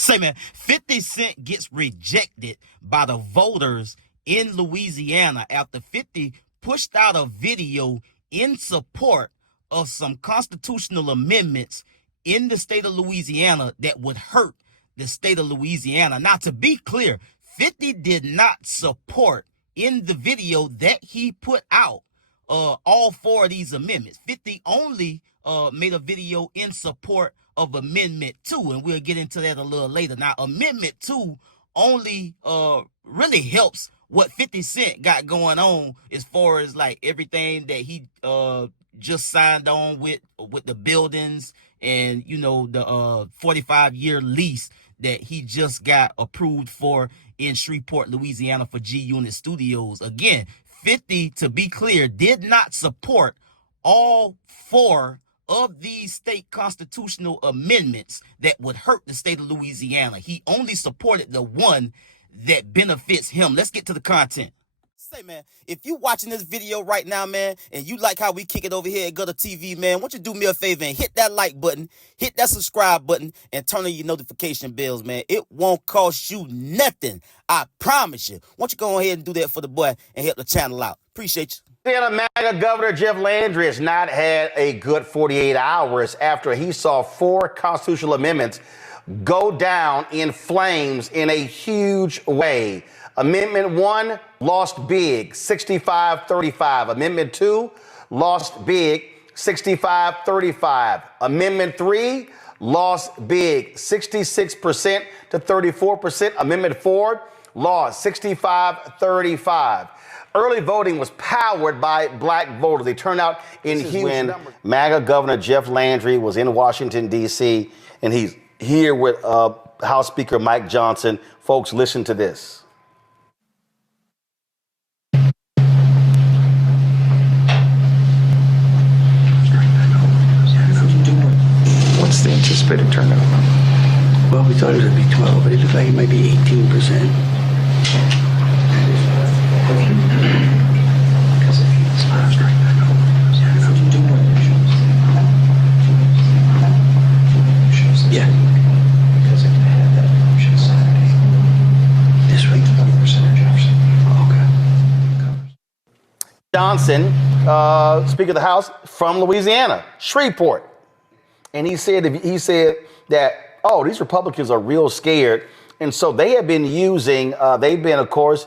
Say, man, 50 Cent gets rejected by the voters in Louisiana after 50 pushed out a video in support of some constitutional amendments in the state of Louisiana that would hurt the state of Louisiana. Now, to be clear, 50 did not support in the video that he put out all four of these amendments. 50 only made a video in support of Amendment 2, and we'll get into that a little later. Now, Amendment 2 only really helps what 50 Cent got going on as far as like everything that he just signed on with the buildings and, you know, the 45-year lease that he just got approved for in Shreveport, Louisiana for G-Unit Studios. Again, 50, to be clear, did not support all four of these state constitutional amendments that would hurt the state of Louisiana. He only supported the one that benefits him. Let's get to the content. Say, man, if you watching this video right now, man, and you like how we kick it over here at GuddaTV, man, won't you do me a favor and hit that like button, hit that subscribe button, and turn on your notification bells, man. It won't cost you nothing. I promise you. Won't you go ahead and do that for the boy and help the channel out? Appreciate you. MAGA Governor Jeff Landry has not had a good 48 hours after he saw four constitutional amendments go down in flames in a huge way. Amendment 1 lost big, 65-35. Amendment 2 lost big, 65-35. Amendment 3 lost big, 66% to 34%. Amendment 4 lost 65-35. Early voting was powered by black voters. They turned out in huge numbers. MAGA Governor Jeff Landry was in Washington, D.C., and he's here with House Speaker Mike Johnson. Folks, listen to this. What's the anticipated turnout? Well, we thought it would be 12, but it looked like it might be 18%. Yeah. Because if they had that motion Saturday, this week, 20% of Jefferson. Okay. Johnson, Speaker of the House from Louisiana, Shreveport. And he said that, oh, these Republicans are real scared. And so they have been using, of course,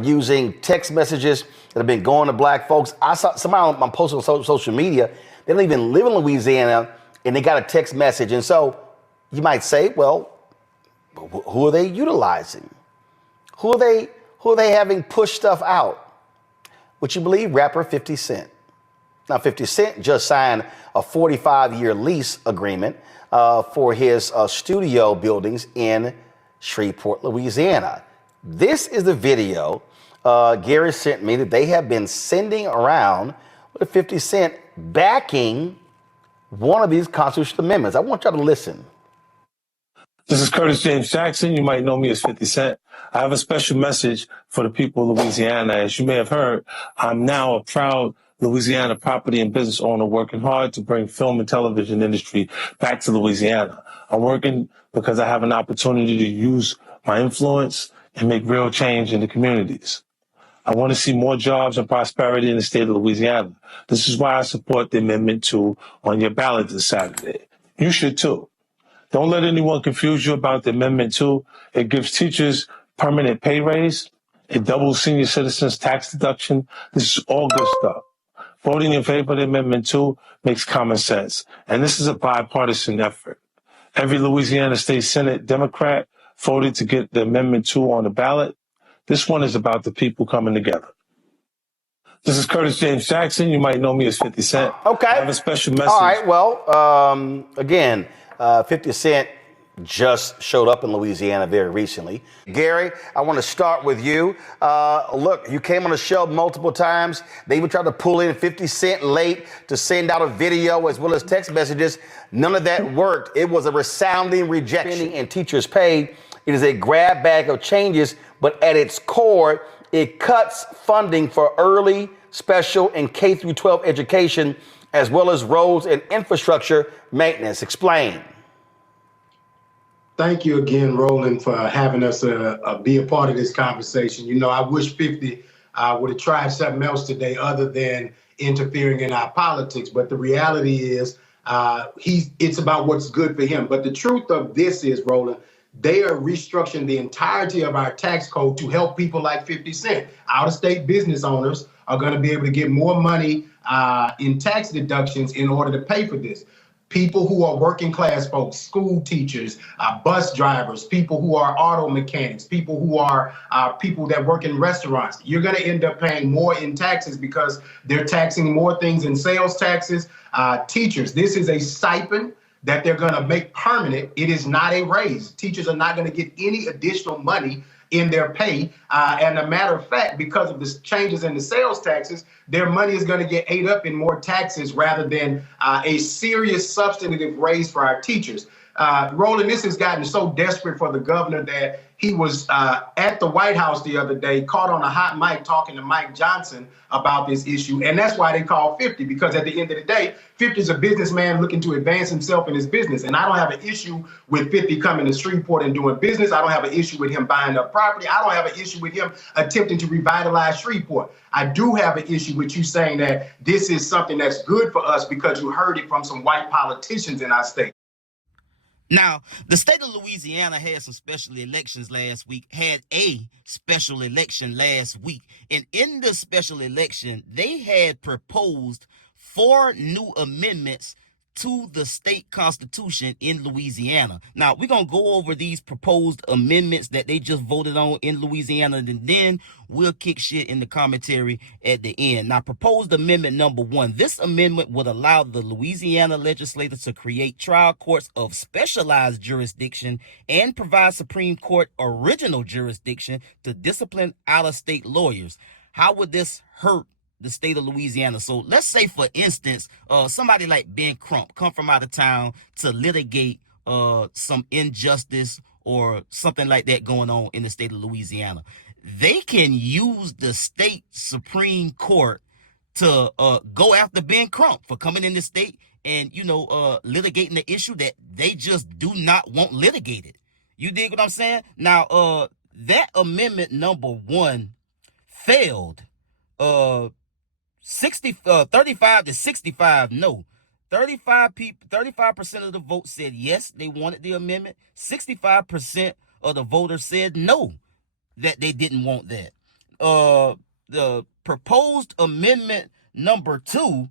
using text messages that have been going to black folks. I saw somebody on posting on social media, they don't even live in Louisiana, and they got a text message. And so you might say, well, who are they utilizing? Who are they having push stuff out? Would you believe rapper 50 Cent? Now, 50 Cent just signed a 45-year lease agreement for his studio buildings in Shreveport, Louisiana. This is the video Gary sent me that they have been sending around with 50 Cent backing one of these constitutional amendments. I want y'all to listen. This is Curtis James Jackson. You might know me as 50 Cent. I have a special message for the people of Louisiana. As you may have heard, I'm now a proud Louisiana property and business owner working hard to bring film and television industry back to Louisiana. I'm working because I have an opportunity to use my influence and make real change in the communities. I want to see more jobs and prosperity in the state of Louisiana. This is why I support the Amendment 2 on your ballot this Saturday. You should too. Don't let anyone confuse you about the Amendment 2. It gives teachers permanent pay raise. It doubles senior citizens tax deduction. This is all good stuff. Voting in favor of the Amendment 2 makes common sense. And this is a bipartisan effort. Every Louisiana State Senate Democrat voted to get the Amendment 2 on the ballot. This one is about the people coming together. This is Curtis James Jackson. You might know me as 50 Cent. Okay. I have a special message. All right. Well, again, 50 Cent just showed up in Louisiana very recently. Gary, I want to start with you. Look, you came on the show multiple times. They even tried to pull in 50 Cent late to send out a video as well as text messages. None of that worked. It was a resounding rejection. And teachers' pay, it is a grab bag of changes, but at its core, it cuts funding for early, special, and K-12 education, as well as roads and infrastructure maintenance. Explain. thank you again, Roland, for having us be a part of this conversation. You know, I wish 50 would have tried something else today other than interfering in our politics. But the reality is it's about what's good for him. But the truth of this is, Roland, they are restructuring the entirety of our tax code to help people like 50 Cent. Out-of-state business owners are going to be able to get more money in tax deductions in order to pay for this. People who are working class folks, school teachers, bus drivers, people who are auto mechanics, people who are people that work in restaurants. You're going to end up paying more in taxes because they're taxing more things in sales taxes. Teachers, this is a stipend that they're going to make permanent. It is not a raise. Teachers are not going to get any additional money in their pay. And a matter of fact, because of the changes in the sales taxes, their money is going to get ate up in more taxes rather than a serious substantive raise for our teachers. Roland, this has gotten so desperate for the governor that he was at the White House the other day, caught on a hot mic talking to Mike Johnson about this issue. And that's why they call 50, because at the end of the day, 50 is a businessman looking to advance himself in his business. And I don't have an issue with 50 coming to Shreveport and doing business. I don't have an issue with him buying up property. I don't have an issue with him attempting to revitalize Shreveport. I do have an issue with you saying that this is something that's good for us because you heard it from some white politicians in our state. Now, the state of Louisiana had some special elections last week, had a special election last week. And in the special election, they had proposed 4 new amendments to the state constitution in Louisiana. Now, we're going to go over these proposed amendments that they just voted on in Louisiana, and then we'll kick shit in the commentary at the end. Now, proposed amendment number 1. This amendment would allow the Louisiana legislature to create trial courts of specialized jurisdiction and provide Supreme Court original jurisdiction to discipline out-of-state lawyers. How would this hurt the state of Louisiana? So let's say, for instance, somebody like Ben Crump come from out of town to litigate some injustice or something like that going on in the state of Louisiana. They can use the state Supreme Court to go after Ben Crump for coming in the state and, litigating the issue that they just do not want litigated. You dig what I'm saying? Now, that amendment number 1 failed. 35 to 65, no. 35% of the vote said yes, they wanted the amendment. 65% of the voters said no, that they didn't want that. The proposed amendment number 2,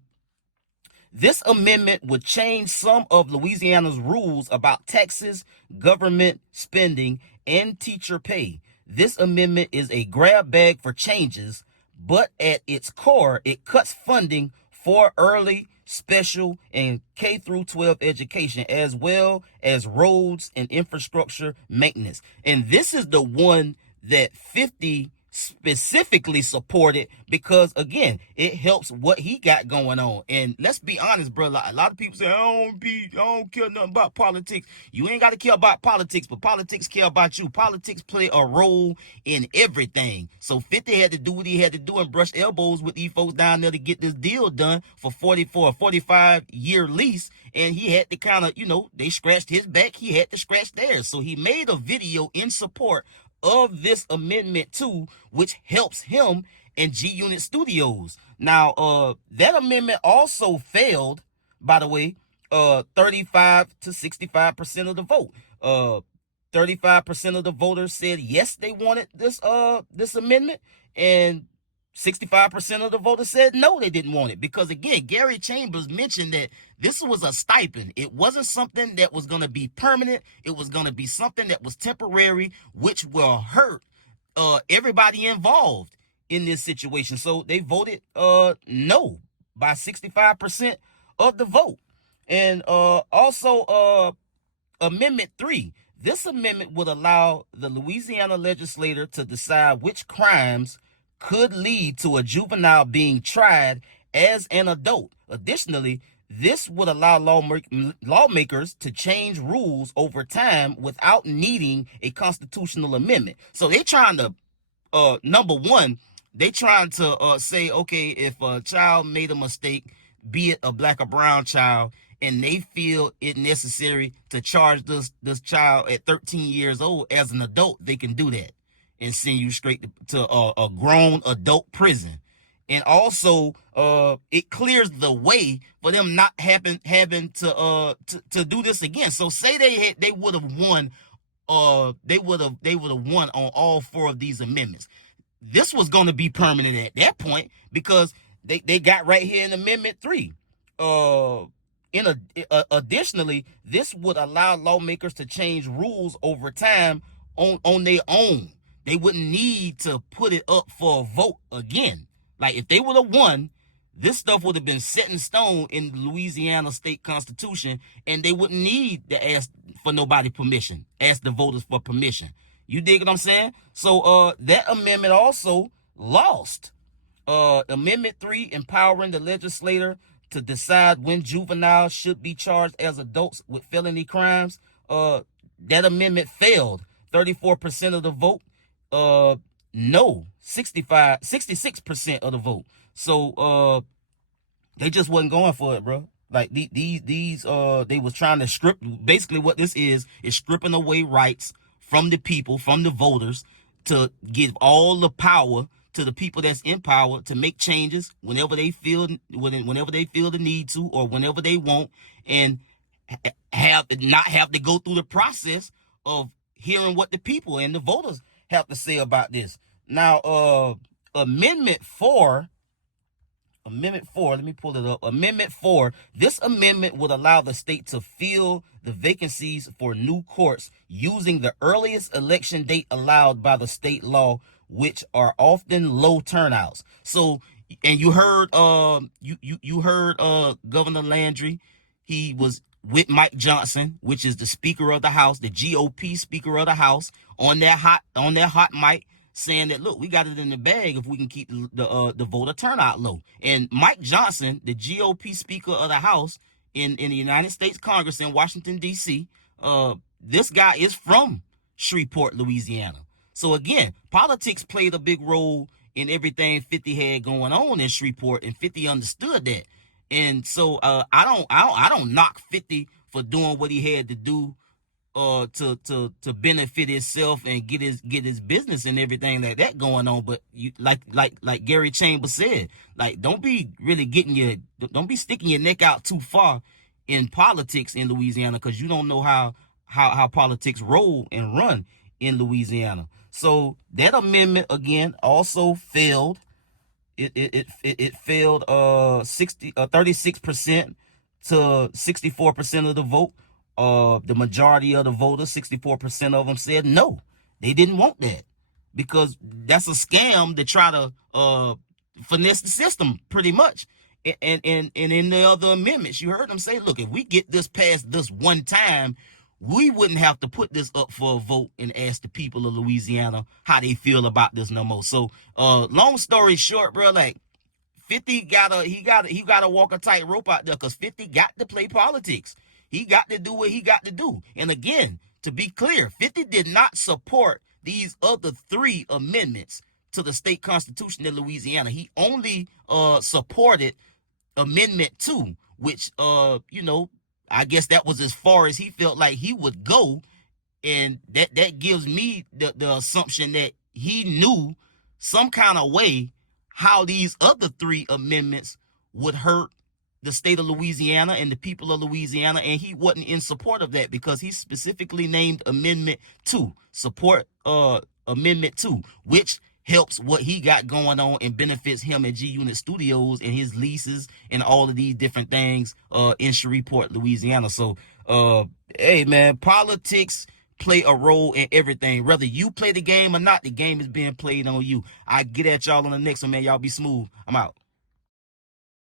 this amendment would change some of Louisiana's rules about taxes, government spending, and teacher pay. This amendment is a grab bag for changes, but at its core, it cuts funding for early, special, and K-12 education, as well as roads and infrastructure maintenance. And this is the one that 50 specifically supported because, again, it helps what he got going on. And let's be honest, bro, a lot of people say, I don't care nothing about politics. You ain't got to care about politics, but politics care about you. Politics play a role in everything. So 50 had to do what he had to do and brush elbows with these folks down there to get this deal done for a 45-year lease. And he had to kind of, they scratched his back. He had to scratch theirs. So he made a video in support of this amendment 2, which helps him and G Unit Studios. Now, that amendment also failed, by the way, 35 to 65% of the vote. 35% of the voters said yes, they wanted this amendment, and 65% of the voters said no, they didn't want it. Because again, Gary Chambers mentioned that this was a stipend. It wasn't something that was going to be permanent. It was going to be something that was temporary, which will hurt everybody involved in this situation. So they voted no by 65% of the vote. And also Amendment 3. This amendment would allow the Louisiana legislature to decide which crimes could lead to a juvenile being tried as an adult. Additionally, this would allow lawmakers to change rules over time without needing a constitutional amendment. So they trying to, number one, they trying to say, okay, if a child made a mistake, be it a black or brown child, and they feel it necessary to charge this child at 13 years old as an adult, they can do that and send you straight to a grown adult prison. And also, it clears the way for them not having to do this again. So say they would have won, they would have won on all 4 of these amendments. This was going to be permanent at that point because they got right here in Amendment 3. Additionally, this would allow lawmakers to change rules over time on their own. They wouldn't need to put it up for a vote again. Like if they would have won, this stuff would have been set in stone in the Louisiana state constitution, and they wouldn't need to ask for nobody permission, ask the voters for permission. You dig what I'm saying? So that amendment also lost. Amendment 3, empowering the legislator to decide when juveniles should be charged as adults with felony crimes. That amendment failed. 34% of the vote. No, 66% of the vote. So they just wasn't going for it, bro. Like these they was trying to strip. Basically, what this is stripping away rights from the people, from the voters, to give all the power to the people that's in power to make changes whenever they feel the need to, or whenever they want, and not have to go through the process of hearing what the people and the voters have to say about this. Now, Amendment 4, let me pull it up. Amendment 4, this amendment would allow the state to fill the vacancies for new courts using the earliest election date allowed by the state law, which are often low turnouts. So, and you heard, you heard Governor Landry. He was with Mike Johnson, which is the Speaker of the House, the GOP Speaker of the House, on their hot mic, saying that, look, we got it in the bag if we can keep the voter turnout low. And Mike Johnson, the GOP Speaker of the House in the United States Congress in Washington, D.C., this guy is from Shreveport, Louisiana. So again, politics played a big role in everything 50 had going on in Shreveport, and 50 understood that. And so I don't knock 50 for doing what he had to do to benefit himself and get his business and everything like that going on. But you like Gary Chambers said, like don't be sticking your neck out too far in politics in Louisiana, because you don't know how politics roll and run in Louisiana. So that amendment again also failed. It failed 36% to 64% of the vote. The majority of the voters, 64% of them, said no. They didn't want that because that's a scam to try to finesse the system, pretty much. And in the other amendments, you heard them say, look, if we get this passed this one time, we wouldn't have to put this up for a vote and ask the people of Louisiana how they feel about this no more. So, long story short, bro, like 50 gotta walk a tightrope out there, because 50 got to play politics. He got to do what he got to do. And again, to be clear, 50 did not support these other 3 amendments to the state constitution in Louisiana. He only supported Amendment 2, which I guess that was as far as he felt like he would go. And that gives me the assumption that he knew some kind of way how these other 3 amendments would hurt the state of Louisiana and the people of Louisiana, and he wasn't in support of that because he specifically named Amendment 2, support Amendment 2, which helps what he got going on and benefits him at G Unit Studios and his leases and all of these different things in Shreveport, Louisiana. So, hey, man, politics play a role in everything. Whether you play the game or not, the game is being played on you. I get at y'all on the next one, man. Y'all be smooth. I'm out.